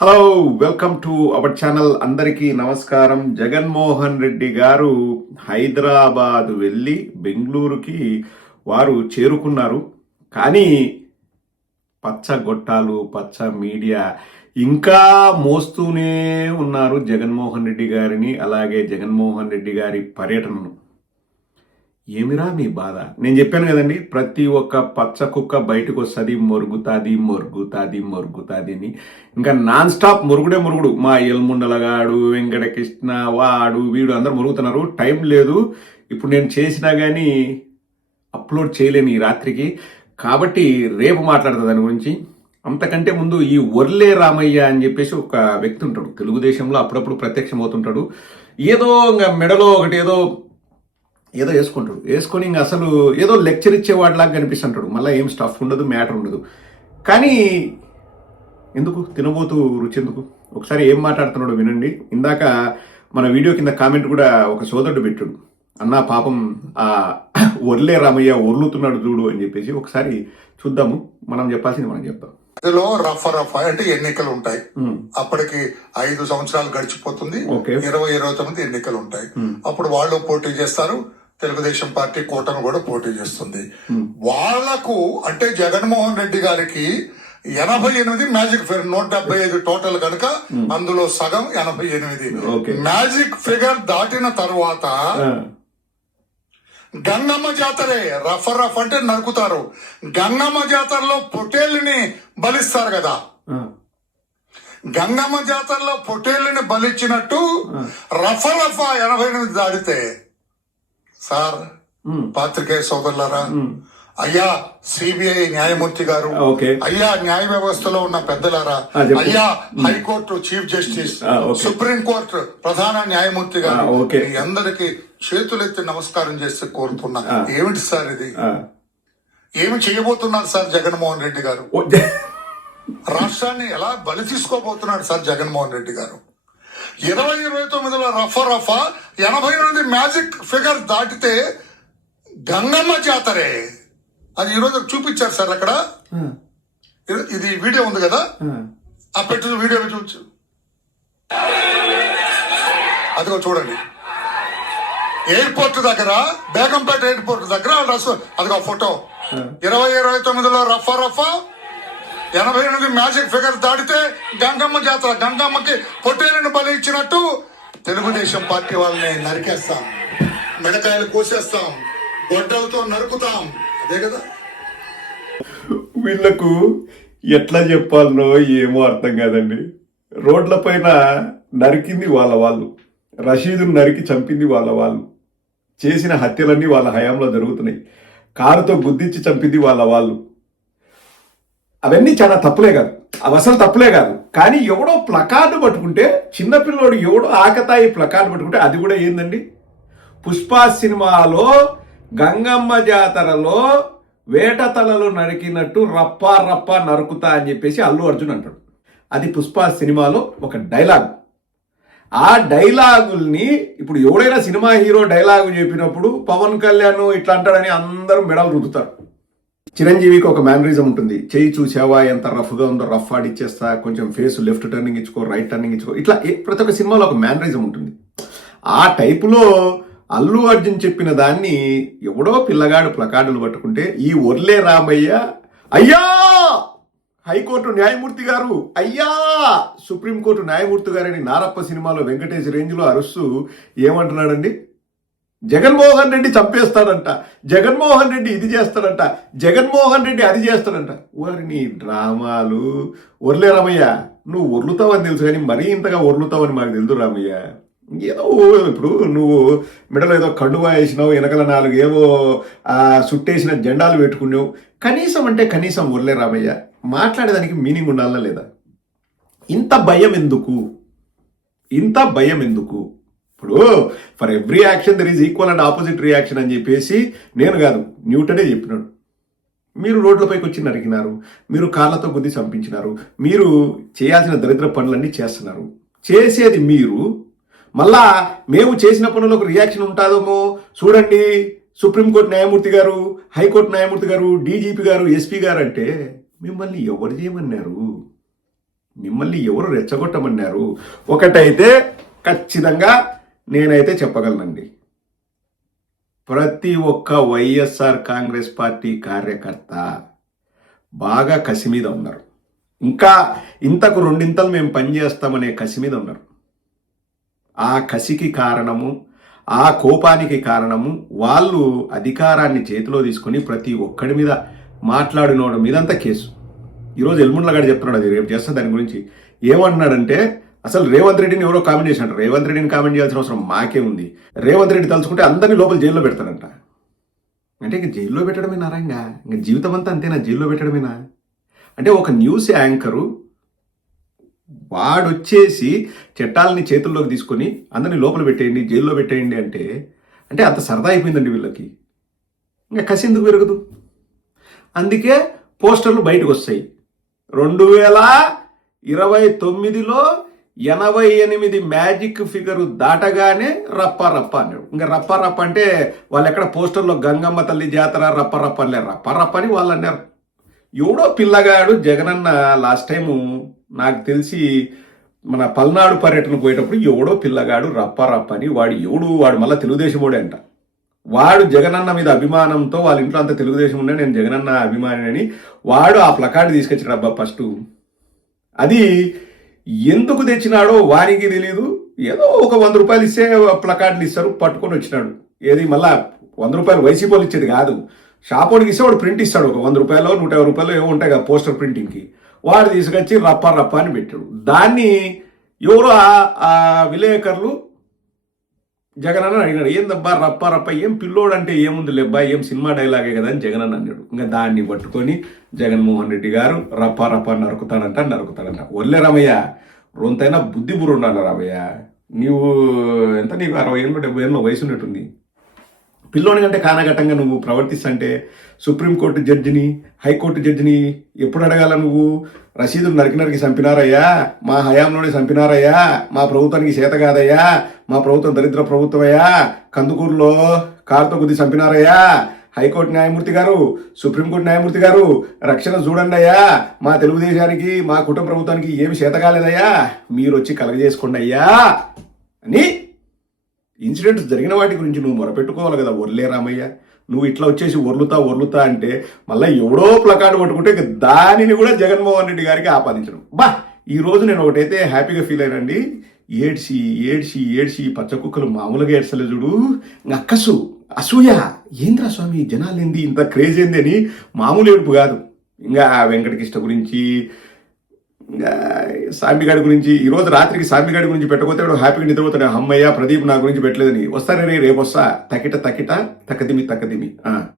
Hello welcome to our channel అందరికీ నమస్కారం. జగన్మోహన్ రెడ్డి గారు హైదరాబాద్ వెళ్ళి బెంగళూరుకి వారు చేరుకున్నారు. కానీ పచ్చ గొట్టాలు పచ్చ మీడియా ఇంకా మోస్తూనే ఉన్నారు జగన్మోహన్ రెడ్డి గారిని అలాగే జగన్మోహన్ రెడ్డి గారి పర్యటనను. ఏమిరా మీ బాధ? నేను చెప్పాను కదండి ప్రతి ఒక్క పచ్చ కుక్క బయటకు వస్తుంది మొరుగుతాది మొరుగుతాది మొరుగుతాది అని. ఇంకా నాన్ స్టాప్ మురుగుడే మురుగుడు. మా ఎల్ముండలగాడు వెంకటకృష్ణ వాడు వీడు అందరు మురుగుతున్నారు. టైం లేదు. ఇప్పుడు నేను చేసినా కానీ అప్లోడ్ చేయలేను ఈ రాత్రికి. కాబట్టి రేపు మాట్లాడతా దాని గురించి. అంతకంటే ముందు ఈ ఒర్లే రామయ్య అని చెప్పేసి ఒక వ్యక్తి ఉంటాడు. తెలుగుదేశంలో అప్పుడప్పుడు ప్రత్యక్షం అవుతుంటాడు ఏదో ఇంకా మెడలో ఒకటి ఏదో ఏదో వేసుకుంటాడు. వేసుకొని ఇంక అసలు ఏదో లెక్చర్ ఇచ్చేవాడిలాగా కనిపిస్తుంటాడు. మళ్ళీ ఏం స్టఫ్ ఉండదు మ్యాటర్ ఉండదు. కానీ ఎందుకు? తినబోతూ రుచి ఎందుకు? ఒకసారి ఏం మాట్లాడుతున్నాడో వినండి. ఇందాక మన వీడియో కింద కామెంట్ కూడా ఒక సోదరుడు పెట్టాడు. అన్న పాపం ఆ ఒర్లే రామయ్య ఒర్లుతున్నాడు చూడు అని చెప్పేసి ఒకసారి చూద్దాము. మనం చెప్పాల్సింది మనం చెప్తాం. ఇందులో రఫ రఫ అంటే ఎన్నికలు ఉంటాయి. అప్పటికి ఐదు సంవత్సరాలు గడిచిపోతుంది. ఇరవై ఇరవై తొమ్మిది ఎన్నికలు ఉంటాయి. అప్పుడు వాళ్ళు పోటీ చేస్తారు. తెలుగుదేశం పార్టీ కూటమి కూడా పోటీ చేస్తుంది. ఉమ్. వాళ్ళకు అంటే జగన్మోహన్ రెడ్డి గారికి ఎనభై ఎనిమిది మ్యాజిక్ ఫిగర్ నూట డెబ్బై ఐదు టోటల్ కనుక అందులో సగం ఎనభై ఎనిమిది. మ్యాజిక్ ఫిగర్ దాటిన తర్వాత ఆ, గంగమ్మ జాతరే రఫ రఫ్ అంటే నరుకుతారు. గంగమ్మ జాతరలో పొట్టేళ్ళని బలిస్తారు కదా. గంగమ్మ జాతరలో పొట్టేళ్ళని బలిచ్చినట్టు రఫ రఫ ఎనభై ఎనిమిది దాడితే సార్ పాత్రికేయ సోదరులారా అయ్యా సిబిఐ న్యాయమూర్తి గారు. అయ్యా న్యాయ వ్యవస్థలో ఉన్న పెద్దలారా. అయ్యా high court chief justice. Supreme court ప్రధాన న్యాయమూర్తి గారు. మీ అందరికి చేతులెత్తి నమస్కారం చేసి కోరుతున్నా. ఏమిటి సార్ ఇది. ఏమి చేయబోతున్నారు సార్ జగన్మోహన్ రెడ్డి గారు రాష్ట్రాన్ని ఎలా బలి తీసుకోబోతున్నాడు సార్ జగన్మోహన్ రెడ్డి గారు ఇరవై ఇరవై తొమ్మిదిలో రఫా రఫా ఎనభై ఎనిమిది మ్యాజిక్ ఫిగర్ దాటితే గంగమ్మ జాతరే. అది ఈరోజు చూపించారు సార్ అక్కడ. ఆ, ఇది- వీడియో ఉంది కదా? ఆ. ఆ పెట్టిన వీడియో చూపించు. అదిగో చూడండి. ఎయిర్పోర్ట్ దగ్గర బేగంపేట ఎయిర్పోర్ట్ దగ్గర రసు అదిగో ఫోటో. ఇరవై ఇరవై తొమ్మిదిలో రఫా రఫా ఎనభై ఎనిమిది మ్యాజిక్ ఫిగర్ దాటితే గంగమ్మ జాతర గంగమ్మకి పొట్టేలను బలి ఇచ్చినట్టు తెలుగుదేశం పార్టీ వాళ్ళని నరికేస్తాం. మిడకాయలు కోసేస్తాం. గొడ్డలతో నరుకుతాం. అదే కదా? వీళ్ళకు ఎట్లా చెప్పాలనో ఏమో అర్థం కాదండి. రోడ్ల పైన నరికింది వాళ్ళ వాళ్ళు. రషీదును నరికి చంపింది వాళ్ళ వాళ్ళు. చేసిన హత్యలన్నీ వాళ్ళ హయాంలో జరుగుతున్నాయి. కారుతో గుద్దించి చంపింది వాళ్ళ వాళ్ళు. అవన్నీ చాలా తప్పులే కాదు. అవి అసలు తప్పులే కాదు. కానీ ఎవడో ప్లకార్డు పట్టుకుంటే చిన్నపిల్లోడు ఎవడో ఆకతాయి ప్లకార్డు పట్టుకుంటే అది కూడా ఏందండి? పుష్ప సినిమాలో గంగమ్మ జాతరలో వేట తలలు నరికినట్టు రప్ప రప్ప నరుకుతా అని చెప్పేసి అల్లు అర్జున్ అంటాడు. అది పుష్ప సినిమాలో ఒక డైలాగ్. ఆ డైలాగుల్ని ఇప్పుడు ఎవడైనా సినిమా హీరో డైలాగు చెప్పినప్పుడు పవన్ కళ్యాణ్ ఇట్లా అంటాడని అందరూ మెడలు రుద్దుతారు. చిరంజీవికి ఒక మ్యానరిజం ఉంటుంది. చేయి చూసావా ఎంత రఫ్గా ఉందో రఫ్ ఆడిచ్చేస్తా. కొంచెం ఫేస్ లెఫ్ట్ టర్నింగ్ ఇచ్చుకో రైట్ టర్నింగ్ ఇచ్చుకో. ఇట్లా ప్రతి ఒక్క సినిమాలో ఒక మ్యానరిజం ఉంటుంది. ఆ టైపులో అల్లు అర్జున్ చెప్పిన దాన్ని ఎవడో పిల్లగాడు ప్లకార్డులు పట్టుకుంటే ఈ ఒర్లే రామయ్య అయ్యా! హైకోర్టు న్యాయమూర్తి గారు అయ్యా! సుప్రీంకోర్టు న్యాయమూర్తి గారని నారప్ప సినిమాలో వెంకటేష్ రేంజ్లో అరుస్తూ ఏమంటున్నాడండి? జగన్మోహన్ రెడ్డి చంపేస్తాడంట. జగన్మోహన్ రెడ్డి ఇది చేస్తాడంట. జగన్మోహన్ రెడ్డి అది చేస్తాడంట. వారిని డ్రామాలు. ఒర్లే రామయ్య నువ్వు ఒర్లుతావని తెలుసు కానీ మరీ ఇంతగా ఒర్లుతావని మాకు తెలుసు రామయ్య. ఏదో ఇప్పుడు నువ్వు మెడలో ఏదో కండువా వేసినావు వెనకల నాలుగు ఏవో సుట్టేసిన జెండాలు పెట్టుకున్నావు. కనీసం అంటే కనీసం ఒర్లే రామయ్య మాట్లాడేదానికి మీనింగ్ ఉండాలా లేదా? ఇంత భయం ఎందుకు? ఇంత భయం ఎందుకు? ఇప్పుడు for every action there is equal and opposite reaction అని చెప్పేసి నేను కాదు న్యూటనే చెప్పినాడు. మీరు రోడ్లపైకి వచ్చి నరికినారు మీరు కార్లతో గుద్ది చంపించినారు మీరు చేయాల్సిన దరిద్ర పనులన్నీ చేస్తున్నారు. చేసేది మీరు. మళ్ళా మేము చేసిన పనులకు రియాక్షన్ ఉంటుందేమో? చూడండి సుప్రీంకోర్టు న్యాయమూర్తి గారు హైకోర్టు న్యాయమూర్తి గారు డీజీపీ గారు ఎస్పీ గారు అంటే మిమ్మల్ని ఎవరు చేయమన్నారు? మిమ్మల్ని ఎవరు రెచ్చగొట్టమన్నారు? ఒకటైతే ఖచ్చితంగా నేనైతే చెప్పగలనండి. ప్రతి ఒక్క వైఎస్ఆర్ కాంగ్రెస్ పార్టీ కార్యకర్త బాగా కసి మీద ఉన్నారు. ఇంకా ఇంతకు రెండింతలు మేము పనిచేస్తామనే కసి మీద ఉన్నారు. ఆ కసికి కారణము ఆ కోపానికి కారణము వాళ్ళు అధికారాన్ని చేతిలో తీసుకొని ప్రతి ఒక్కడి మీద మాట్లాడినోడి మీదంతా కేసు. ఈరోజు ఎల్ముండ్ల గారు చెప్తున్నాడు అది రేపు చేస్తా దాని గురించి ఏమంటున్నాడంటే అసలు రేవంత్ రెడ్డిని ఎవరో కామెంట్ చేసినట్టు రేవంత్ రెడ్డిని కామెంట్ చేయాల్సిన అవసరం మాకే ఉంది. రేవంత్ రెడ్డి తలుచుకుంటే అందరినీ లోపల జైల్లో పెడతారంట. అంటే ఇంక జైల్లో పెట్టడమేనా ఇంకా ఇంకా జీవితం అంతా అంతేనా? జైల్లో పెట్టడమేనా? అంటే ఒక న్యూస్ యాంకరు వాడొచ్చేసి చట్టాలని చేతుల్లోకి తీసుకొని అందరిని లోపల పెట్టేయండి జైల్లో పెట్టేయండి అంటే అంటే అంత సరదా అయిపోయిందండి వీళ్ళకి. ఇంకా కసి ఎందుకు పెరగదు? అందుకే పోస్టర్లు బయటకు వస్తాయి రెండు వేల ఇరవై తొమ్మిదిలో ఎనభై ఎనిమిది మ్యాజిక్ ఫిగర్ దాటగానే రప్ప రప్ప అన్నాడు. ఇంకా రప్ప రప్ప అంటే వాళ్ళు ఎక్కడ పోస్టర్లో గంగమ్మ తల్లి జాతర రప్ప రప్ప అనలేరు రప్ప రప్ప అని వాళ్ళు అన్నారు. ఎవడో పిల్లగాడు జగనన్న లాస్ట్ టైము నాకు తెలిసి మన పల్నాడు పర్యటన పోయేటప్పుడు ఎవడో పిల్లగాడు రప్ప రప్ప అని వాడు ఎవడు? వాడు మళ్ళీ తెలుగుదేశం వాడే అంట. వాడు జగనన్న మీద అభిమానంతో వాళ్ళ ఇంట్లో అంత తెలుగుదేశం ఉండే నేను జగనన్న అభిమాని అని వాడు ఆ ప్లకార్డు తీసుకొచ్చాడు అబ్బా ఫస్ట్ అది ఎందుకు తెచ్చినాడో వానికి తెలియదు ఏదో ఒక వంద రూపాయలు ఇస్తే ప్లకార్డులు ఇస్తారు పట్టుకొని వచ్చినాడు. ఏది మళ్ళా వంద రూపాయలు వైసీపీ వాళ్ళు ఇచ్చేది కాదు. షాపోడికి ఇస్తే వాడు ప్రింట్ ఇస్తాడు. ఒక వంద రూపాయలు నూట యాభై రూపాయలు ఏమో ఉంటాయి కదా పోస్టర్ ప్రింటింగ్కి. వాడు తీసుకొచ్చి రప్ప రప్ప అని పెట్టాడు. దాన్ని ఎవరో ఆ- విలేకరులు జగన్ జగనన్న అడిగినాడు ఏందబ్బా రప్ప రప్ప ఏం పిల్లోడు అంటే ఏముంది లేబ్బా ఏం సినిమా డైలాగే కదా? అని జగనన్న అన్నాడు. ఇంకా దాన్ని పట్టుకొని జగన్మోహన్ రెడ్డి గారు రప్ప రప్ప నరుకుతాడంట నరుకుతాడంట ఒల్లే రమయ్య రొంతైనా బుద్ధి బుర్ర ఉండాలి రామయ్య. నీవు ఎంత నీకు అరవై ఏళ్ళు డెబ్బై ఏళ్ళు వయసు ఉన్నట్టుంది పిల్లోని కంటే కానఘట్టంగా నువ్వు ప్రవర్తిస్తుంటే సుప్రీంకోర్టు జడ్జిని హైకోర్టు జడ్జిని ఎప్పుడు అడగాల నువ్వు? రసీదులు నరికి నరికి చంపినారయ్యా. మా హయాంలోనే చంపినారయ్యా. మా ప్రభుత్వానికి చేత కాదయ్యా. మా ప్రభుత్వం దరిద్ర ప్రభుత్వమయ్యా. కందుకూరులో కారుతో గుద్ది చంపినారయ్యా. హైకోర్టు న్యాయమూర్తి గారు సుప్రీంకోర్టు న్యాయమూర్తి గారు రక్షణ చూడండి అయ్యా. మా తెలుగుదేశానికి మా కుటుంబ ప్రభుత్వానికి ఏమి చేత కాలేదయ్యా? మీరు వచ్చి కలగజేసుకోండి అయ్యా. అని ఇన్సిడెంట్స్ జరిగిన వాటి గురించి నువ్వు మొరపెట్టుకోవాలి కదా ఒర్లే రామయ్య. నువ్వు ఇట్లా వచ్చేసి ఒర్లుతా ఒర్లుతా అంటే మళ్ళీ ఎవడో ప్లకార్డు పట్టుకుంటే దానిని కూడా జగన్మోహన్ రెడ్డి గారికి ఆపాదించడం. బా ఈ రోజు నేను ఒకటైతే హ్యాపీగా ఫీల్ అయినండి. ఏడ్చి ఏడ్చి ఏడ్చి పచ్చ కుక్కలు మామూలుగా ఏడ్చలే చూడు. అక్కసు అసూయ. ఏంద్రా స్వామి జనాలు ఏంది ఇంత క్రేజ్ ఏంది అని మామూలు ఏడుపు కాదు. ఇంకా వెంకటకృష్ణ గురించి సామిగాడి గురించి ఈ రోజు రాత్రికి సామిగాడి గురించి పెట్టకపోతే వాడు హ్యాపీగా నిద్రపోతాడు. అమ్మయ్య ప్రదీప్ నా గురించి పెట్టలేదని. వస్తానని రేపు వస్తా. తకిట తకిట తక్కదిమి తక్కదిమి. ఆ.